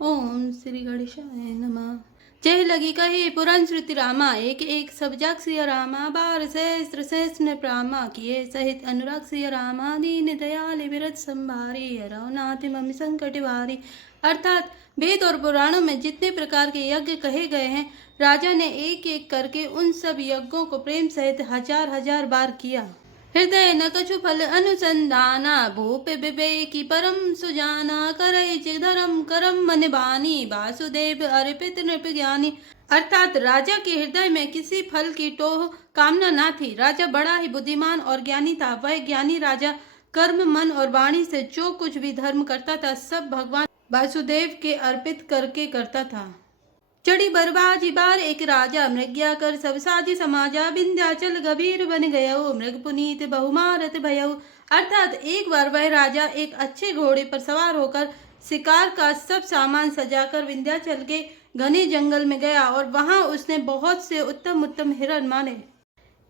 ओम श्री गणेशाय नमः। जय लगी कही पुराण श्रुति रामा, एक एक सब जग सिया रामा, बार सहस्त्र सहस्त्र प्रामा, किए सहित अनुराग सिया रामा, दीन दयाल विरत संभारी, रघुनाथ मम संकट वारी। अर्थात वेद और पुराणों में जितने प्रकार के यज्ञ कहे गए हैं, राजा ने एक एक करके उन सब यज्ञों को प्रेम सहित हजार हजार बार किया। हृदय न कछु फल अनुसंधाना, भूप विवेकी परम सुजाना, करई धर्म करम मन बानी, वासुदेव अर्पित नृप ज्ञानी। अर्थात राजा के हृदय में किसी फल की टोह कामना ना थी। राजा बड़ा ही बुद्धिमान और ज्ञानी था। वह ज्ञानी राजा कर्म मन और वाणी से जो कुछ भी धर्म करता था, सब भगवान वासुदेव के अर्पित करके करता था। चढ़ी बरबाजी बार एक राजा, मृग्या कर सब साजी समाजा, विंध्याचल गंभीर बन गयो, मृग पुनीत बहुमारत भयो। अर्थात एक बार वह राजा एक अच्छे घोड़े पर सवार होकर शिकार का सब सामान सजाकर विंध्याचल के घने जंगल में गया और वहां उसने बहुत से उत्तम उत्तम हिरण मारे।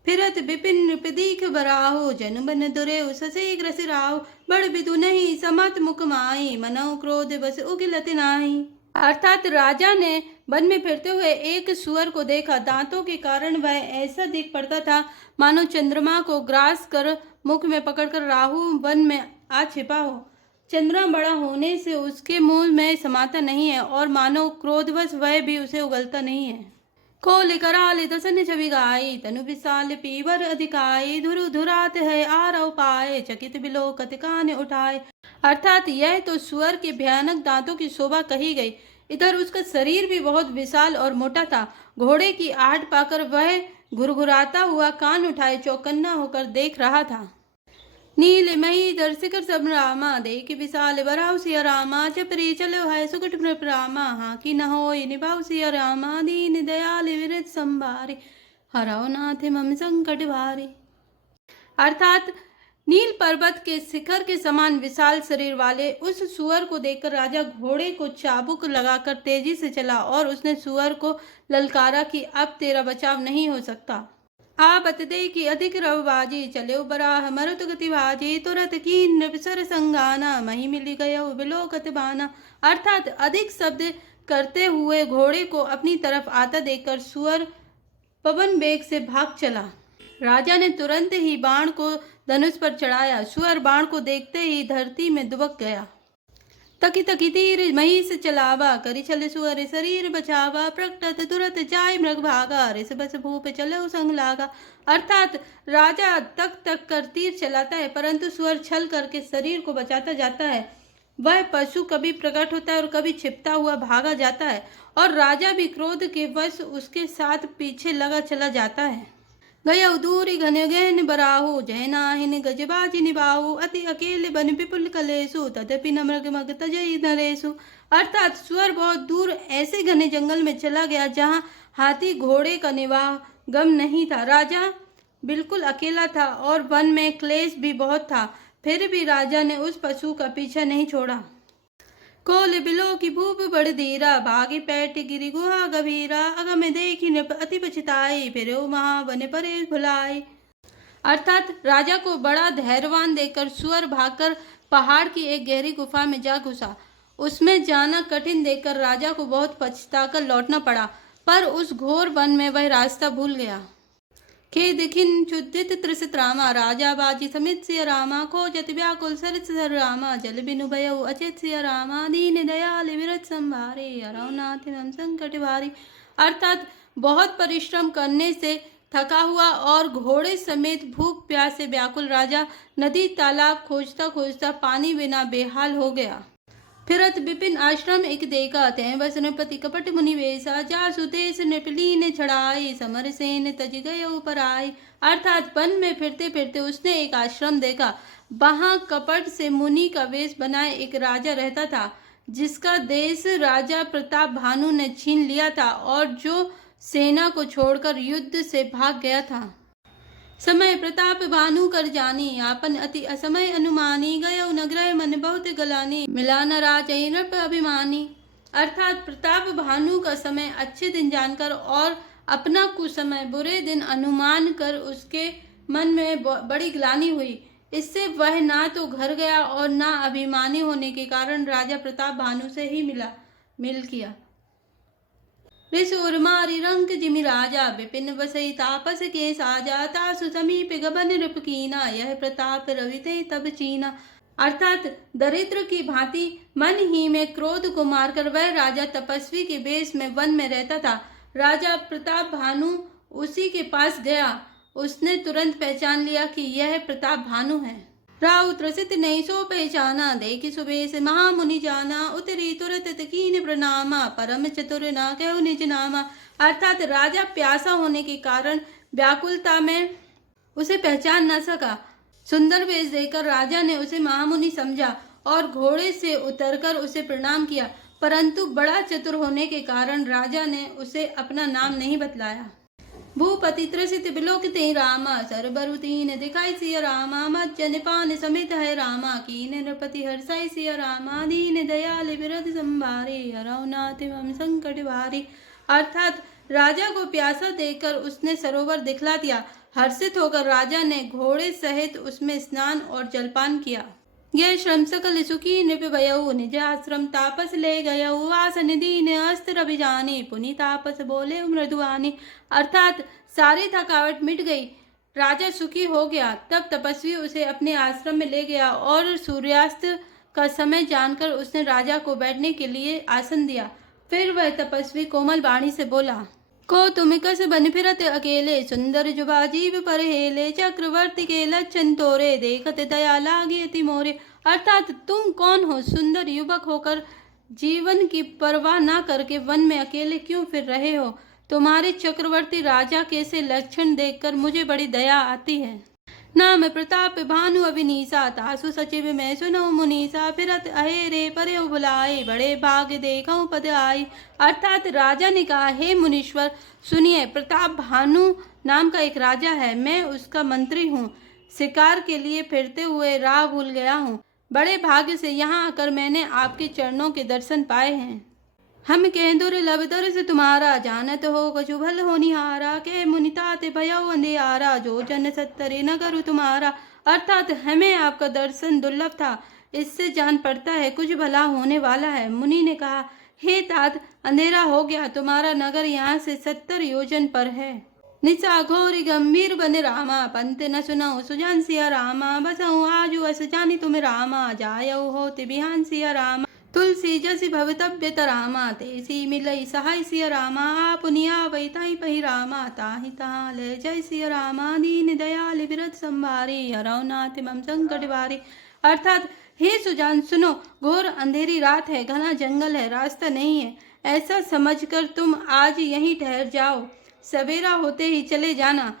फिरत विपिन नृपदीख बराहो, जन बन दुरे ससे ग्रसिराहो, बड़ बिदु नहीं समत मुख माई, मनो क्रोध बस उगिलत नाही। अर्थात राजा ने वन में फिरते हुए एक सुअर को देखा। दांतों के कारण वह ऐसा दिख पड़ता था मानो चंद्रमा को ग्रास कर मुख में पकड़कर राहु वन में आ छिपा हो। चंद्रमा बड़ा होने से उसके मुंह में समाता नहीं है और मानो क्रोधवश वह भी उसे उगलता नहीं है। खोल कराल दसन छवि गाई, तनु विशाल पीवर अधिकाई, धुरु धुरात है आरव पाए, चकित बिलोकत कान उठाए। अर्थात यह तो सुअर के भयानक दांतों की शोभा कही गई। इधर उसका शरीर भी बहुत विशाल और मोटा था। घोड़े की आहट पाकर वह घुरघुराता हुआ कान उठाए चौकन्ना होकर देख रहा था। नील मही दर्शिकर सब रामा, देख विशाल बराव सिया रामा, चपरी चलो है सुकट रामा, हाँ की न हो निभाव सिया रामा, दीन दयाल विरत संभारी, हराओ नाथ मम संकट भारी। अर्थात नील पर्वत के शिखर के समान विशाल शरीर वाले उस सुअर को देखकर राजा घोड़े को चाबुक लगाकर तेजी से चला और उसने सुअर को ललकारा कि अब तेरा बचाव नहीं हो सकता। आ बत दे की अधिक रवबाजी, चले बराह मरुत गति भाजी, तुरत की नृपसर संगाना, मही मिली गयो बिलोकत बाना। अर्थात अधिक शब्द करते हुए घोड़े को अपनी तरफ आता देखकर सुअर पवन वेग से भाग चला। राजा ने तुरंत ही बाण को धनुष पर चढ़ाया। सुअर बाण को देखते ही धरती में दुबक गया। तकी तकी तीर मही से चलावा, करी चले सुअर शरीर बचावा, प्रकटत तुरत जाय मृग भागा, रिस बस भूप चलो संग लागा। अर्थात राजा तक तक कर तीर चलाता है, परंतु सुअर छल करके शरीर को बचाता जाता है। वह पशु कभी प्रकट होता है और कभी छिपता हुआ भागा जाता है और राजा भी क्रोध के वश उसके साथ पीछे लगा चला जाता है। गय दूरी घन गहन बराहु, जय नाहिन गजबाजी निभाहु, अति अकेले बन विपुल कलेसु, तदपि न मृग मग तजई नरेसु। अर्थात सुअर बहुत दूर ऐसे घने जंगल में चला गया जहाँ हाथी घोड़े का निवाह गम नहीं था। राजा बिल्कुल अकेला था और वन में क्लेश भी बहुत था, फिर भी राजा ने उस पशु का पीछा नहीं छोड़ा। कोल बिलो की भूप बड़ धीरा, भागी पैठ गिरी गुहा गभीरा, अगम देखी नृप अति पछताई, फिर महावन परे भुलाई। अर्थात राजा को बड़ा धैर्यवान देखकर सुअर भागकर पहाड़ की एक गहरी गुफा में जा घुसा। उसमें जाना कठिन देखकर राजा को बहुत पछताकर लौटना पड़ा, पर उस घोर वन में वह रास्ता भूल गया। खेद खिन चुदित त्रिसित रामा, राजा बाजी समित सिया रामा, खोजत व्याकुल सरित सर रामा, जल बिनु भयो अचित सिया रामा, दीन दयाल विरत संभारे, रघुनाथ मम संकट भारी। अर्थात बहुत परिश्रम करने से थका हुआ और घोड़े समेत भूख प्यास से व्याकुल राजा नदी तालाब खोजता खोजता पानी बिना बेहाल हो गया। फिरत विपिन आश्रम एक देखा, तय बस नृपति कपट मुनि वेशा, जासु देश नृपली ने चढ़ाई, समर सेन तज गए ऊपर आई। अर्थात वन में फिरते फिरते उसने एक आश्रम देखा। वहां कपट से मुनि का वेश बनाए एक राजा रहता था, जिसका देश राजा प्रताप भानु ने छीन लिया था और जो सेना को छोड़कर युद्ध से भाग गया था। समय प्रताप भानु कर जानी, आपन अति असमय अनुमानी, गयो नग्रह मन बहुत गलानी, मिला न राजई नृप अभिमानी। अर्थात प्रताप भानु का समय अच्छे दिन जानकर और अपना कुसमय बुरे दिन अनुमान कर उसके मन में बड़ी ग्लानि हुई। इससे वह ना तो घर गया और ना अभिमानी होने के कारण राजा प्रताप भानु से ही मिला। मिल किया। ऋषुर मारी रंक जिमि राजा, विपिन बसई तापस के साजा, तासु समीप गबन नृप कीना, यह प्रताप रविते तब चीना। अर्थात दरिद्र की भांति मन ही में क्रोध को मारकर वह राजा तपस्वी के वेश में वन में रहता था। राजा प्रताप भानु उसी के पास गया। उसने तुरंत पहचान लिया कि यह प्रताप भानु है। राउ त्रसित नहीं सो पहचाना, देखी सुबेश महामुनि जाना, उतरी तुरत कीन प्रणामा, परम चतुर ना कहो निज नामा। अर्थात राजा प्यासा होने के कारण व्याकुलता में उसे पहचान न सका। सुंदर वेश देखकर राजा ने उसे महामुनि समझा और घोड़े से उतरकर उसे प्रणाम किया, परंतु बड़ा चतुर होने के कारण राजा ने उसे अपना नाम नहीं बतलाया। भूपति त्रसित बिलोकते रामा, सरबरु तीन दिखाई सिया रामा, मज्जन पान समेत है रामा, कीन नृपति हर्षाई सिया रामा, दीन दयाल बिरध संभारे, हरौनाथ हम संकट भारी। अर्थात राजा को प्यासा देखकर उसने सरोवर दिखला दिया। हर्षित होकर राजा ने घोड़े सहित उसमें स्नान और जलपान किया। यह श्रम सकल सुखी नृप भयऊ, निज आश्रम तापस ले गयऊ, आसन दीन अस्त्र अभिजानी, पुनि तापस बोले मृदुआनी। अर्थात सारी थकावट मिट गई, राजा सुखी हो गया। तब तपस्वी उसे अपने आश्रम में ले गया और सूर्यास्त का समय जानकर उसने राजा को बैठने के लिए आसन दिया। फिर वह तपस्वी कोमल वाणी से बोला, को तुम कस बन फिरत अकेले, सुंदर जुबा जीव पर हेले, चक्रवर्ती के लक्षण तोरे, देखत दया लागे अति मोरे। अर्थात तुम कौन हो? सुंदर युवक होकर जीवन की परवाह न करके वन में अकेले क्यों फिर रहे हो? तुम्हारे चक्रवर्ती राजा के से लक्षण देखकर मुझे बड़ी दया आती है। नाम प्रताप भानु अभिनीसा, तासु सचिव मैं सुनो मुनीसा, फिरत अहे रे परे बुलाए, बड़े भाग देखऊं पद आई। अर्थात राजा ने कहा, हे मुनीश्वर सुनिए, प्रताप भानु नाम का एक राजा है, मैं उसका मंत्री हूँ। शिकार के लिए फिरते हुए राह भूल गया हूँ। बड़े भाग्य से यहाँ आकर मैंने आपके चरणों के दर्शन पाए हैं। हम कह दुर्लभ दर्श तुम्हारा, जानत हो कछु भल होनिहारा, के मुनितात भयउ अंधियारा, जो जन सत्तरे न करू तुम्हारा। अर्थात हमें आपका दर्शन दुर्लभ था, इससे जान पड़ता है कुछ भला होने वाला है। मुनि ने कहा, हे तात, अंधेरा हो गया, तुम्हारा नगर यहाँ से 70 योजन पर है। निशा घोरी गंभीर बन रामा, पंत न सुनाओ सुजान सिया रामा, बसऊ आजू अस जानी तुम रामा, जायऊ होते बिहान सिया रामा। तुलसी जसी भवतव्य तरामा, तेसी मिलई सहाय सिया रामा, पुनिया वैताई पही रामा, ताहि तहाँ ले जय सिया रामा, दीन दयाल बिरध संभारी, हरौनाथ मम संकट भारी। अर्थात हे सुजान सुनो, घोर अंधेरी रात है, घना जंगल है, रास्ता नहीं है, ऐसा समझकर तुम आज यहीं ठहर जाओ, सवेरा होते ही चले जाना।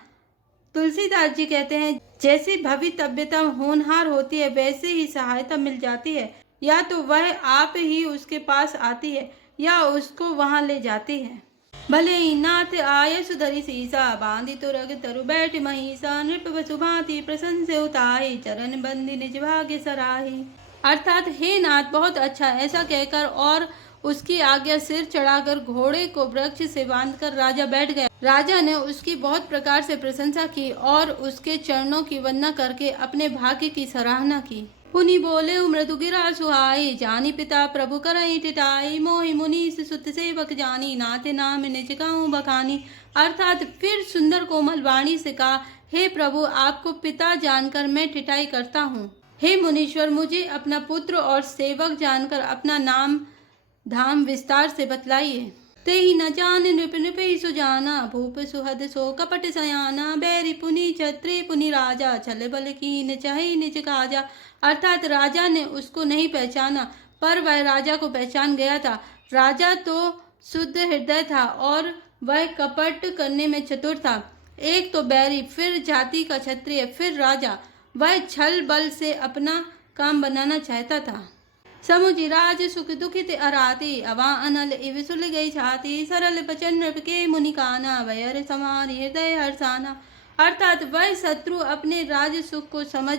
तुलसीदास जी कहते हैं, जैसी भवितव्यता होनहार होती है वैसे ही सहायता मिल जाती है। या तो वह आप ही उसके पास आती है या उसको वहां ले जाती है। भले ही नाथ आय सुधरी सीसा, बांधी तुरग तरु बैठ महिषा, नृप वसुभांति प्रसन्न से उताई, चरण बंदी निज भाग्य सराही। अर्थात हे नाथ बहुत अच्छा, ऐसा कहकर और उसकी आज्ञा सिर चढ़ाकर घोड़े को वृक्ष से बांधकर राजा बैठ गया। राजा ने उसकी बहुत प्रकार से प्रशंसा की और उसके चरणों की वंदना करके अपने भाग्य की सराहना की। पुनि बोले मृदु गिरा सुहाई, जानी पिता प्रभु करई टिटाई, मोहि मुनीस सुत सेवक जानी, नाते नाम निज गाऊं बखानी। अर्थात फिर सुंदर कोमल वाणी से कहा, हे प्रभु आपको पिता जानकर मैं टिटाई करता हूँ। हे मुनीश्वर मुझे अपना पुत्र और सेवक जानकर अपना नाम धाम विस्तार से बतलाइए। तेहि न जान नृप नृपहि सुजाना, भूप सुहद सो कपट सयाना, बैरी पुनि छत्री पुनि राजा, छल बल कीन चाहि निज काजा। अर्थात राजा ने उसको नहीं पहचाना, पर वह राजा को पहचान गया था। राजा तो शुद्ध हृदय था और वह कपट करने में चतुर था। एक तो बैरी, फिर जाति का क्षत्रिय, फिर राजा। वह छल बल से अपना काम बनाना चाहता था। समुझी राज सुख दुखित अराती, अवा अनल इव सुल गई छाती, सरल बचन नृप के मुनि काना, वयर समान हृदय हर्षाना। अर्थात वह शत्रु अपने राज सुख को समझ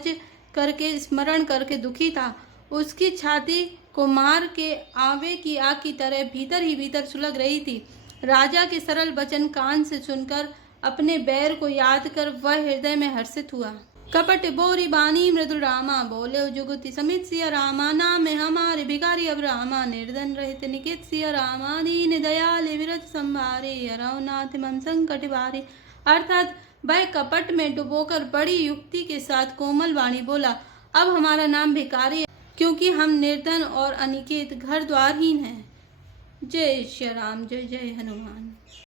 करके स्मरण करके दुखी था। उसकी छाती को मार के आवे की आग की तरह भीतर ही भीतर सुलग रही थी। राजा के सरल वचन कान से सुनकर अपने बैर को याद कर वह हृदय में हर्षित हुआ। कपट बोरी बानी मृदुल रामा, बोले जुगति समित सिया रामा, नाम है हमारे भिखारी अब रामा, निर्धन रहित निकित सिया रामा, दीन दयाल विरत संभारे, अरवनाथ मम संकट भारे। अर्थात वह कपट में डुबोकर बड़ी युक्ति के साथ कोमल वाणी बोला, अब हमारा नाम भिखारी है, क्योंकि हम निर्धन और अनिकेत घर द्वारहीन हैं। जय श्री राम, जय जय हनुमान।